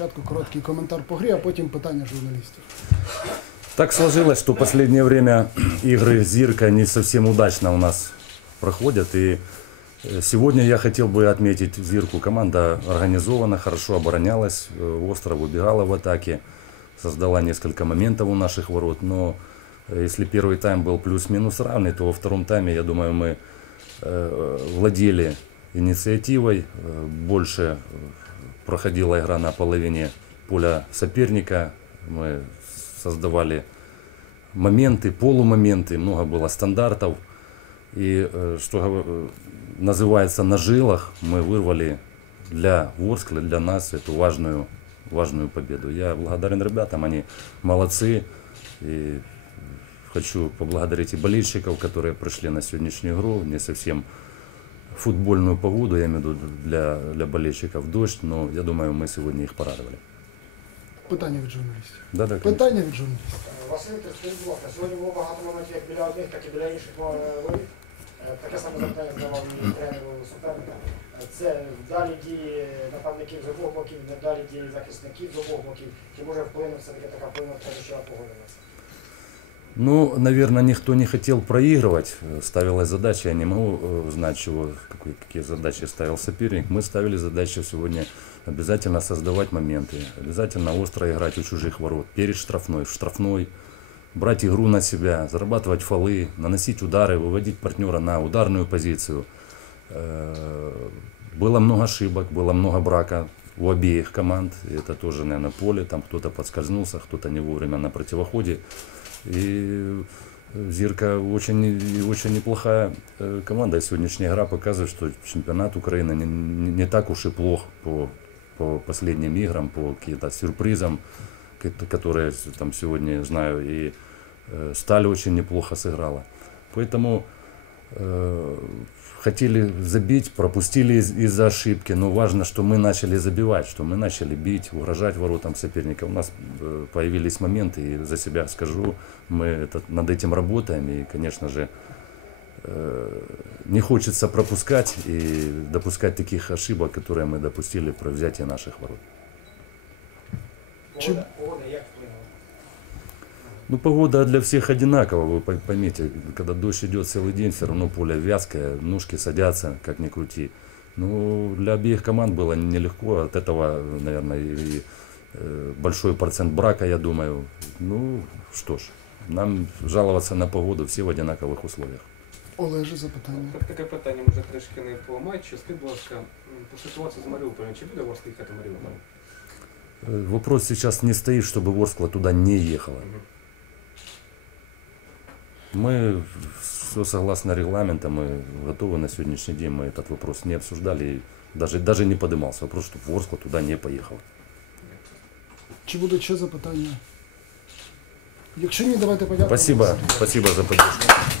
спочатку короткий коментар по грі, а потім питання журналістів. Так сложилось, что в последнее время игры Зирка не совсем удачно у нас проходят. И э, сегодня я хотел бы отметить Зирку. Команда организована, хорошо оборонялась, э, остро выбегала в атаке, создала несколько моментов у наших ворот. Но э, если первый тайм был плюс-минус равный, то во втором тайме, я думаю, мы э, владели инициативой, э, больше э, проходила игра на половине поля соперника. Мы создавали моменты, полумоменты, много было стандартов. И э, что э, называется на жилах, мы вырвали для Ворскла, для нас эту важную, важную победу. Я благодарен ребятам, они молодцы. И хочу поблагодарить и болельщиков, которые пришли на сегодняшнюю игру. Не совсем футбольную погоду, я имею в виду для, для болельщиков дождь, но я думаю, мы сегодня их порадовали. Питання від журналістів. Да, да, конечно. Питання від журналістів. Василь, скажіть, будь ласка, сьогодні було багато моментів як біля одних, так і біля інших е, воріт. Е, Таке саме запитання задавав і тренеру суперника. Е, Це вдалі дії нападників з обох боків, невдалі дії захисників з обох боків. Чи може вплинути все-таки така погода на це? Ну, наверное, никто не хотел проигрывать. Э, Ставилась задача, я не могу э, знать, чего, какой- какие задачи ставил соперник. Мы ставили задачу сегодня обязательно создавать моменты, обязательно остро играть у чужих ворот, перед штрафной, в штрафной, брать игру на себя, зарабатывать фолы, наносить удары, выводить партнера на ударную позицию. Э, Было много ошибок, было много брака у обеих команд. Это тоже, наверное, поле. Там кто-то подскользнулся, кто-то не вовремя на противоходе. И Зирка очень, очень неплохая э, команда. И сегодняшняя игра показывает, что чемпионат Украины не, не- так уж и плох по, по последним играм, по каким-то сюрпризам, ко- которые там сегодня знаю. И э, Сталь очень неплохо сыграла. Поэтому э, хотели забить, пропустили из- из-за ошибки, но важно, что мы начали забивать, что мы начали бить, угрожать воротам соперника. У нас э, появились моменты, и за себя скажу, мы это, над этим работаем, и, конечно же, э, не хочется пропускать и допускать таких ошибок, которые мы допустили при взятии наших ворот. Чи- Погода, погода як вплинула? Ну, погода для всех одинакова, вы пой- поймите, когда дождь идет целый день, все равно поле вязкое, ножки садятся, как ни крути. Ну, для обеих команд было нелегко, от этого, наверное, и э, большой процент брака, я думаю. Ну, что ж, нам жаловаться на погоду все в одинаковых условиях. Олеже, запитання. Так, таке питання може трішки не по матчу. Скажіть, будь ласка, м, по ситуації з Маріуполем, чи буде Ворск їхати Маріуполь? Э, Вопрос сейчас не стоит, чтобы Ворскла туда не ехала. Мы все согласно регламентам, мы готовы на сегодняшний день, мы этот вопрос не обсуждали, и даже, даже не поднимался вопрос, чтобы Ворскла туда не поехала. Чи будуть ще запитання? Якщо ні, давайте подякуємо. Спасибо, Василю. спасибо за поддержку.